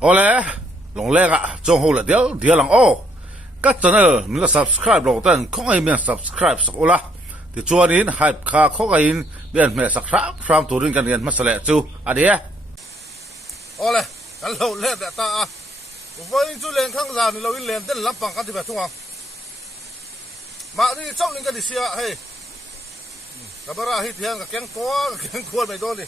ole long le ga chong ho la dia lang o ka channel mi ga subscribe lo tan khong ai mi subscribe sak ola ti chuanin hype kha kho ga in bian me sak ram turin kan yan masale chu adia ole kan lo le da ta a voi chu len khang za ni lo in len den lampang kan ti ba thunga ma ri chong ling ka di sia hey kabara hi thiang ka keng ko mai do ni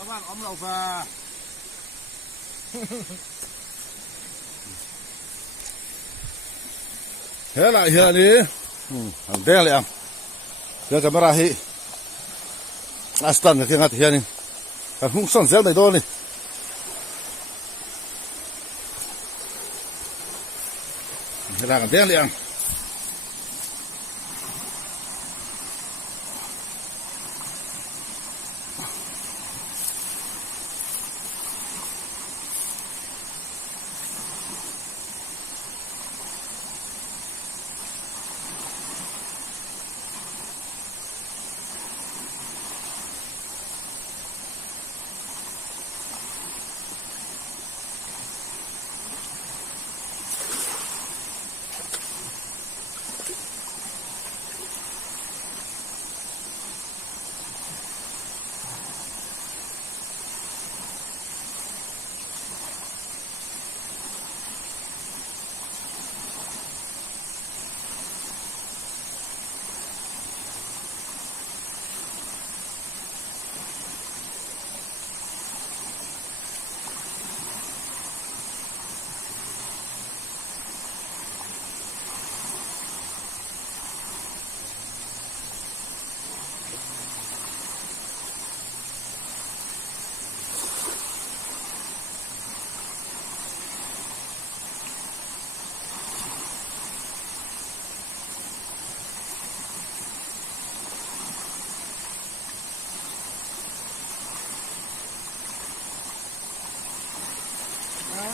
các bạn ống lẩu và thế lại hiện đi hàng đen lại giờ camera hi Aston cái ngắt hiện đi hàng hung son zel này đó đi thế là hàng đen lại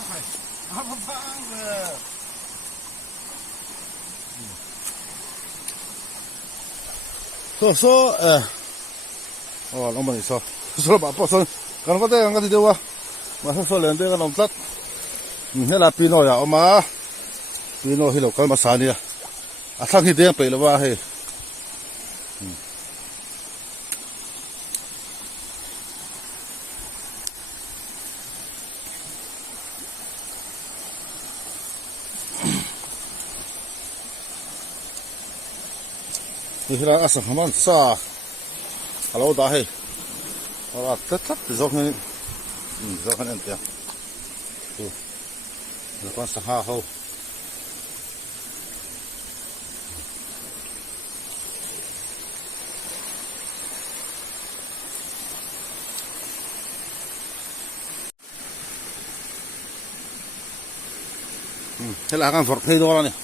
พังโซ่อ๋อลองมาดิโซ่แบบพอโซ่กันก็ได้กันก็ดีวะมาโซ่เล่นได้กันลองตัดนี่แหละปีโน่ยเอามาปีโน่ที่เราเคยมาสานี่อ่ะทั้งที่เดียงไปแล้วว่าให้นี่เราอาศัยมันซาฮัลโหลได้ให้เราตัดจอกนี่จอกนี่เดียวแล้วก็สหาเขาเฮ้ยหลังกันฝนให้ดูแล้วเนี่ย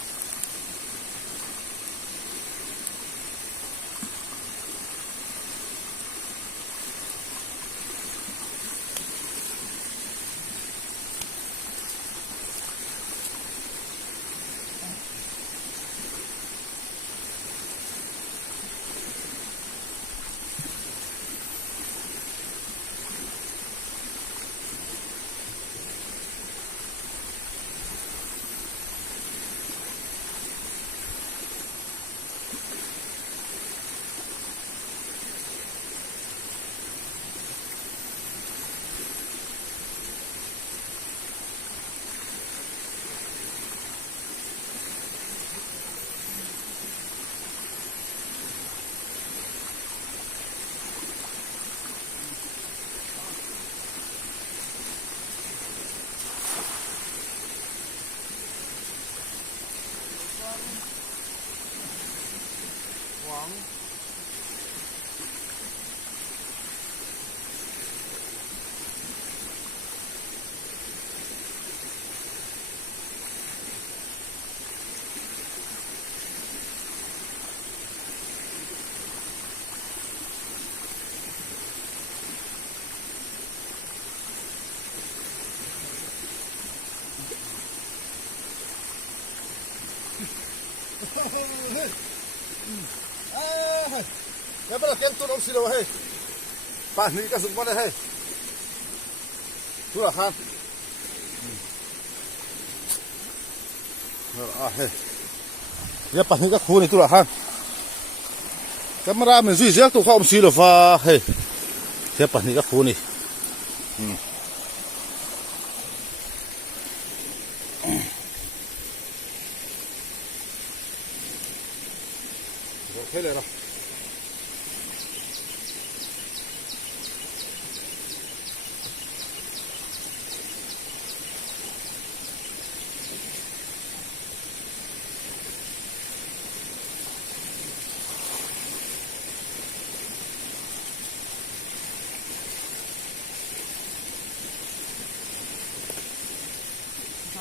เดี๋ยวไปละเกมตัวน้องสิโลให้ป่านนี้ก็สุกมาได้ให้ตัวละคันเฮ้ยเดี๋ยวป่านนี้ก็คูนี่ตัวละคันแคมรามันสุดยอดตัวเขาอมสิโลฟ้าเฮ้ยเดี๋ยวป่านนี้ก็คูนี่โอเคเลยนะ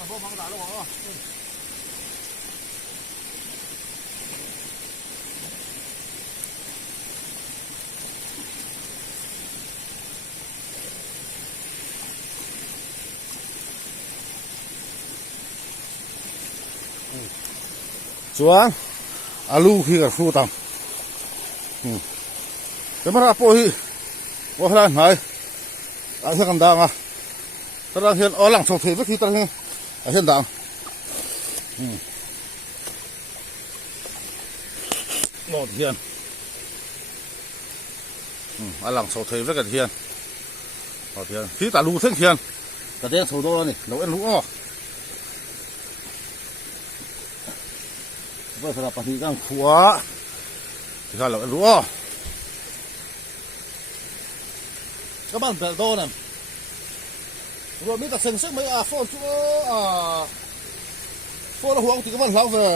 พวกมังสาแล้วเหรอส่วนอาลูที่กับฟูตังแต่เมื่อไรพอที่ว่าอะไรไหนอะไรกันดังอ่ะตอนนั้นเห็นอ๋อหลังสองเทปที่ตอนนี้เห็นดังโน่นเทียนหลังสองเทปกันเทียนเทียนที่ตาลูเส้นเทียนแต่เด้งโซโดแล้วนี่เราเอ็นรู้อ๋อเมื่อสลับปฏิกันขัวที่ข้าเราเอ็นรู้อ๋อก็บ้านเปิดโตนั่นรวมมิตรเซ็งซึ่งไม่โฟนชัวโฟนห่วงติดกับบ้านเราเว้ย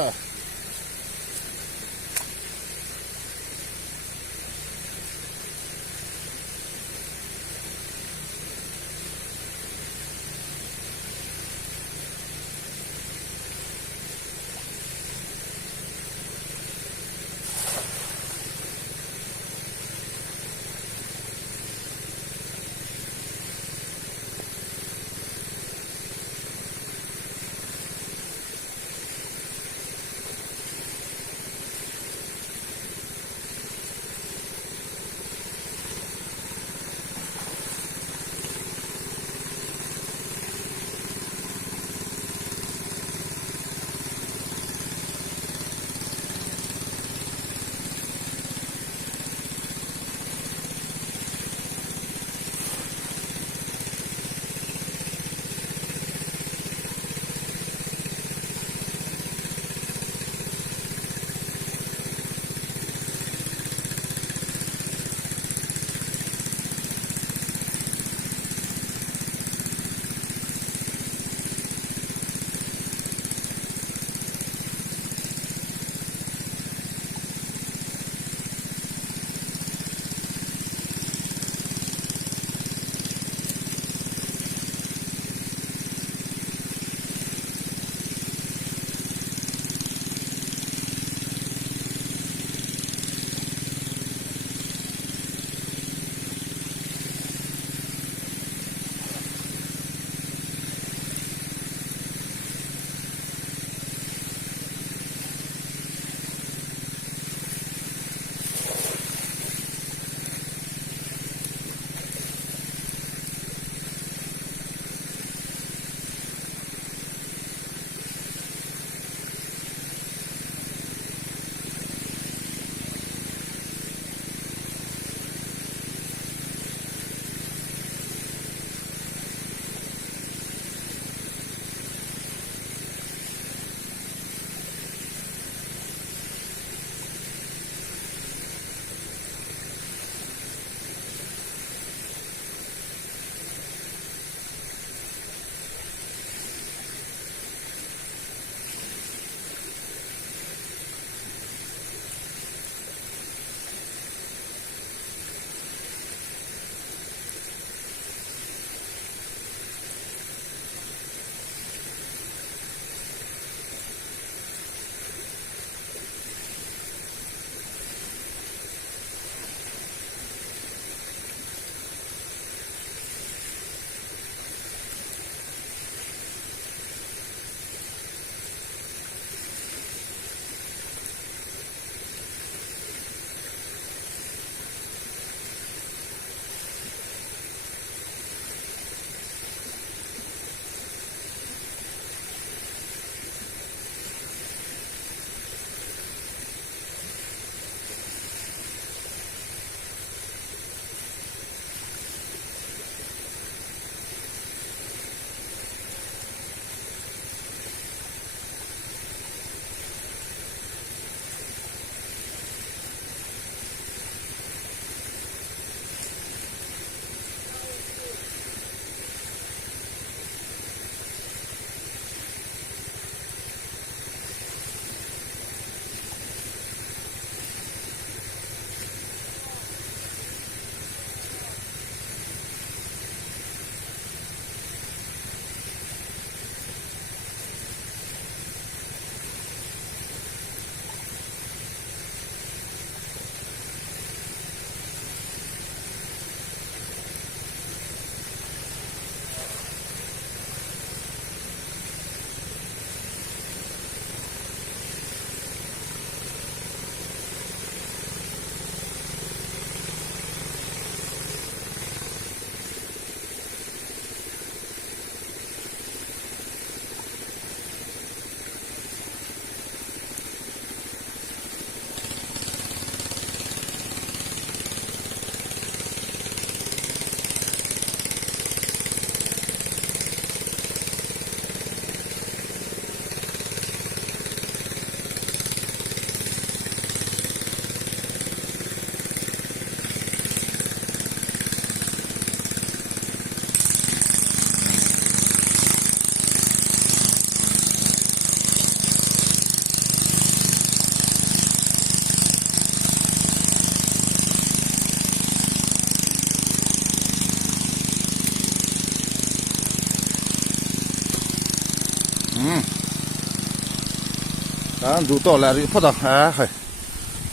การดูต่อแล้วรีพอดอ่ะเฮ้ย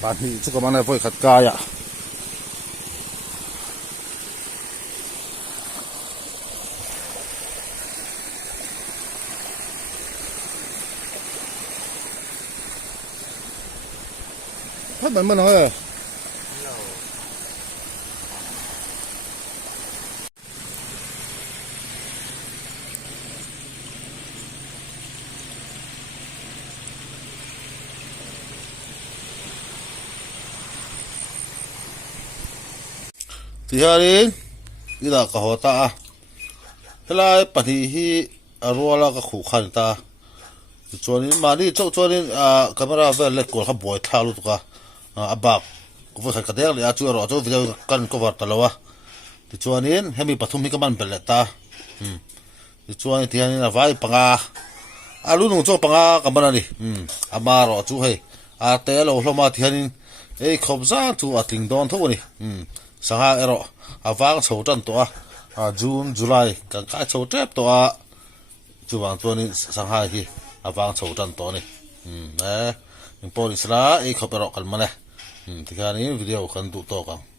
ป่านนี้ชุกมันเลยพอยขัดกายอ่ะพัดมันเหรอที่ฮารินนี่ละก็หัวตาเฮ้ยปฏิฮิรัวละก็ขู่ขันตาจวนนี้มาดิเจ้าจวนนี้กล้องเราเวลเล็กกว่าขบวยท้าลุตุกะบักกูฟังขัดเดียร์เลยจู่รอจู่วิดีโอกันก็วัดตลอดจวนนี้ให้มีปฐุมมีกำมันเปลตาจวนนี้ที่ฮารินเอาไว้ปังลุนุ่งจู่ปังกำมันอะไรมารอจู่ให้เตะเราลงมาที่ฮารินขบซ่าจู่ติงดอนทุกวันนี้สังหารวางโฉดจันตัวจูนจุลายกันขายโฉดเจ็บตัวจู่วางตัวนี้สังหารที่วางโฉดจันตัวนี้ยังพอดีสละขบไปรอกันมาเลยที่การนี้วิดีโอกันดูต่อกัน